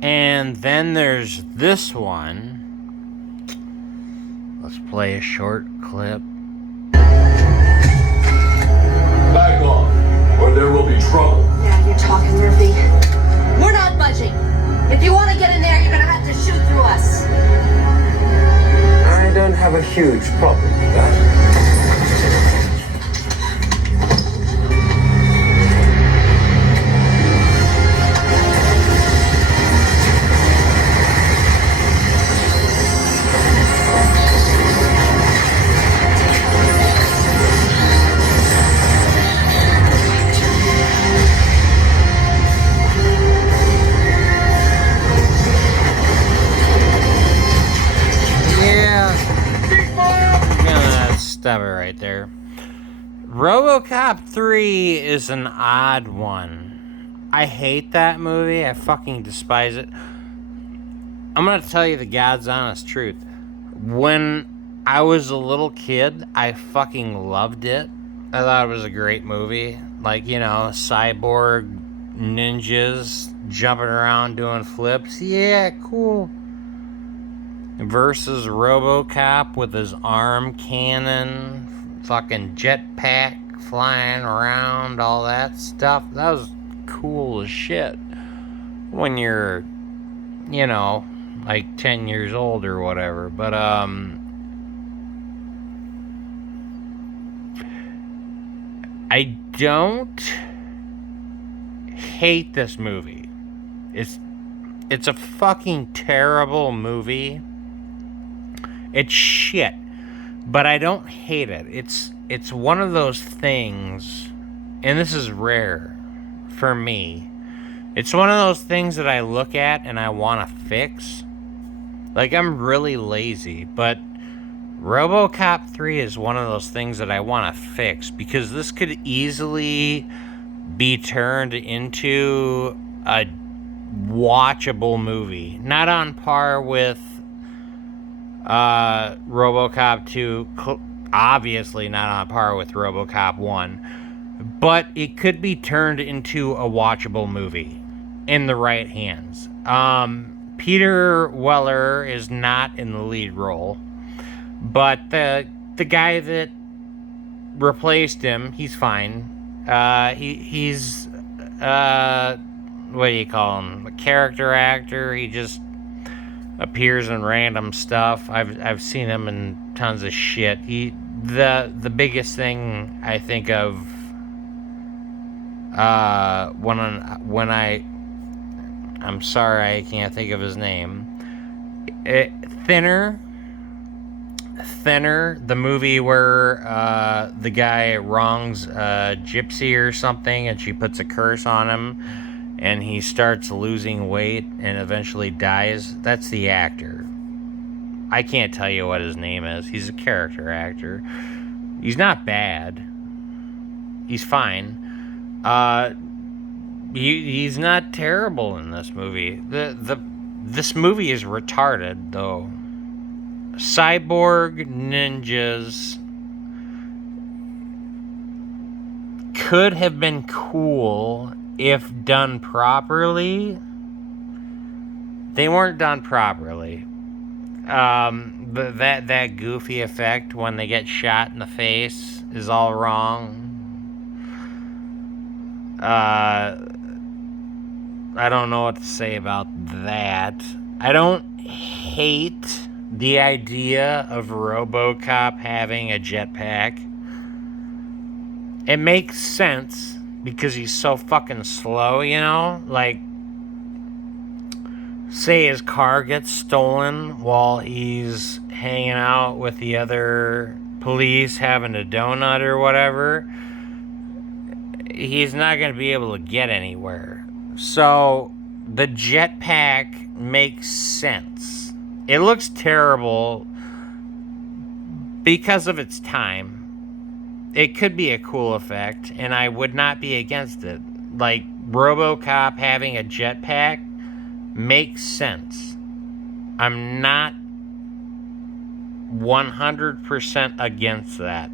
And then there's this one. Let's play a short clip. Back off, or there will be trouble. Now you're talking, Murphy. We're not budging. If you want to get in there, you're gonna have to shoot through us. I don't have a huge problem with that. Stop it right there. RoboCop 3 is an odd one. I hate that movie. I fucking despise it. I'm gonna tell you the God's honest truth. When I was a little kid, I fucking loved it. I thought it was a great movie. Like, you know, cyborg ninjas jumping around doing flips. Yeah, cool. Versus RoboCop with his arm cannon, fucking jetpack flying around, all that stuff. That was cool as shit. When you're, you know, like 10 years old or whatever. But, I don't hate this movie. It's a fucking terrible movie. It's shit, but I don't hate it. It's one of those things, and this is rare for me. It's one of those things that I look at and I want to fix. Like, I'm really lazy, but RoboCop 3 is one of those things that I want to fix, because this could easily be turned into a watchable movie. Not on par with RoboCop 2, obviously not on par with RoboCop 1, but it could be turned into a watchable movie in the right hands. Peter Weller is not in the lead role, but the guy that replaced him, he's fine. He's what do you call him? A character actor. He just appears in random stuff. I've seen him in tons of shit. The biggest thing I think of I'm sorry, I can't think of his name. Thinner, the movie where the guy wrongs a gypsy or something, and she puts a curse on him, and he starts losing weight and eventually dies. That's the actor. I can't tell you what his name is. He's a character actor. He's not bad. He's fine. He's not terrible in this movie. This movie is retarded, though. Cyborg ninjas could have been cool if done properly. They weren't done properly. That goofy effect when they get shot in the face is all wrong. I don't know what to say about that. I don't hate the idea of RoboCop having a jetpack. It makes sense because he's so fucking slow, you know? Like, say his car gets stolen while he's hanging out with the other police having a donut or whatever. He's not going to be able to get anywhere. So the jetpack makes sense. It looks terrible because of its time. It could be a cool effect, and I would not be against it. Like, RoboCop having a jetpack makes sense. I'm not 100% against that.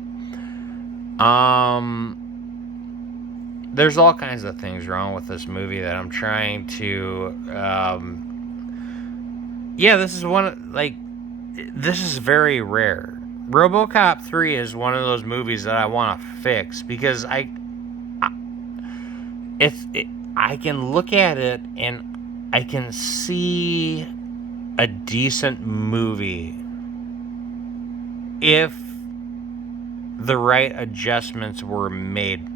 There's all kinds of things wrong with this movie that I'm trying to Yeah, this is this is very rare. RoboCop 3 is one of those movies that I want to fix because I can look at it and I can see a decent movie if the right adjustments were made.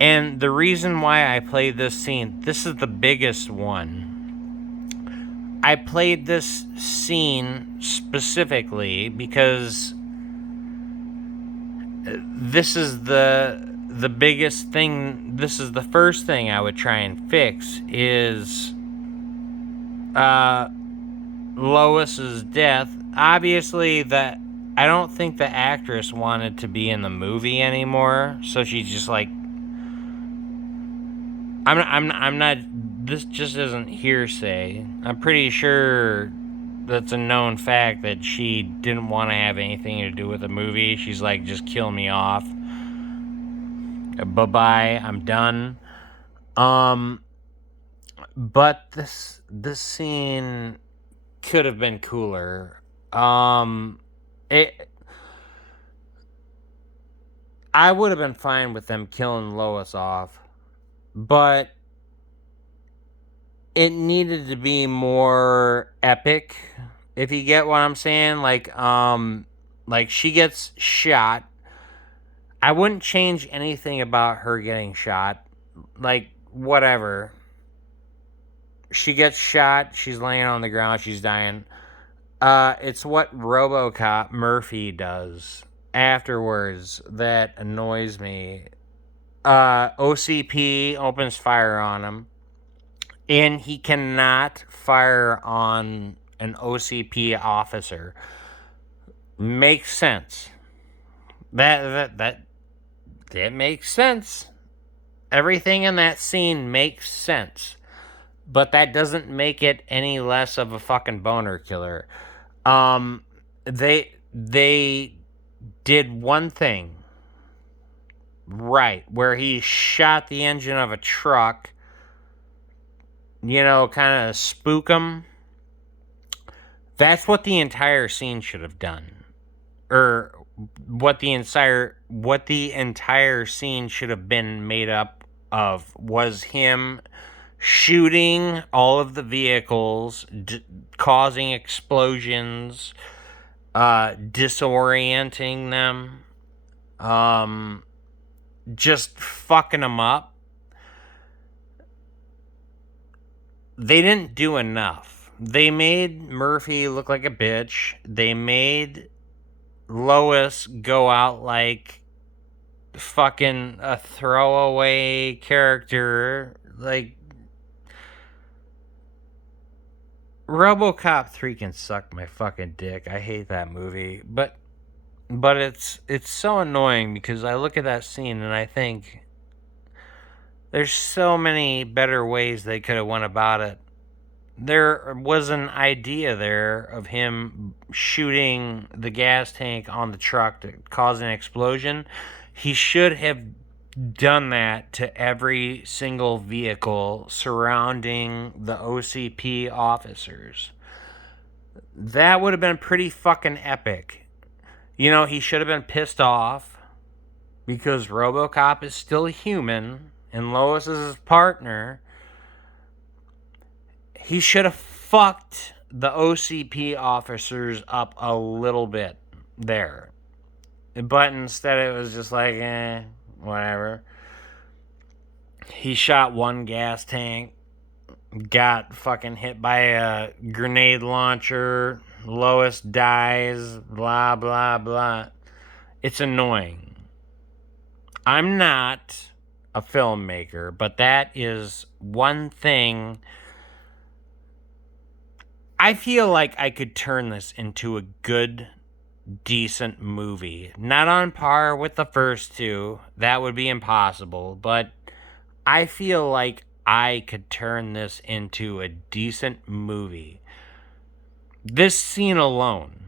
And the reason why I played this scene, this is the biggest one. I played this scene specifically because this is the biggest thing. This is the first thing I would try and fix is Lois's death. Obviously, that I don't think the actress wanted to be in the movie anymore, so she's just like, I'm not. This just isn't hearsay. I'm pretty sure that's a known fact that she didn't want to have anything to do with the movie. She's like, just kill me off. Bye bye. I'm done. But this scene could have been cooler. It. I would have been fine with them killing Lois off, but it needed to be more epic, if you get what I'm saying. Like she gets shot. I wouldn't change anything about her getting shot. Like, whatever. She gets shot, she's laying on the ground, she's dying. It's what RoboCop Murphy does afterwards that annoys me. OCP opens fire on him, and he cannot fire on an OCP officer. Makes sense. That makes sense. Everything in that scene makes sense. But that doesn't make it any less of a fucking boner killer. They did one thing right, where he shot the engine of a truck, kind of spook him. That's what the entire scene should have done. Or what the entire scene should have been made up of was him shooting all of the vehicles, causing explosions, disorienting them, just fucking them up. They didn't do enough. They made Murphy look like a bitch. They made Lois go out like fucking a throwaway character. Like, RoboCop 3 can suck my fucking dick. I hate that movie. But it's so annoying because I look at that scene and I think there's so many better ways they could have went about it. There was an idea there of him shooting the gas tank on the truck to cause an explosion. He should have done that to every single vehicle surrounding the OCP officers. That would have been pretty fucking epic. He should have been pissed off because RoboCop is still human and Lois is his partner. He should have fucked the OCP officers up a little bit there. But instead it was just like, whatever. He shot one gas tank, got fucking hit by a grenade launcher, Lois dies, blah, blah, blah. It's annoying. I'm not a filmmaker, but that is one thing. I feel like I could turn this into a good, decent movie. Not on par with the first two. That would be impossible. But I feel like I could turn this into a decent movie. This scene alone.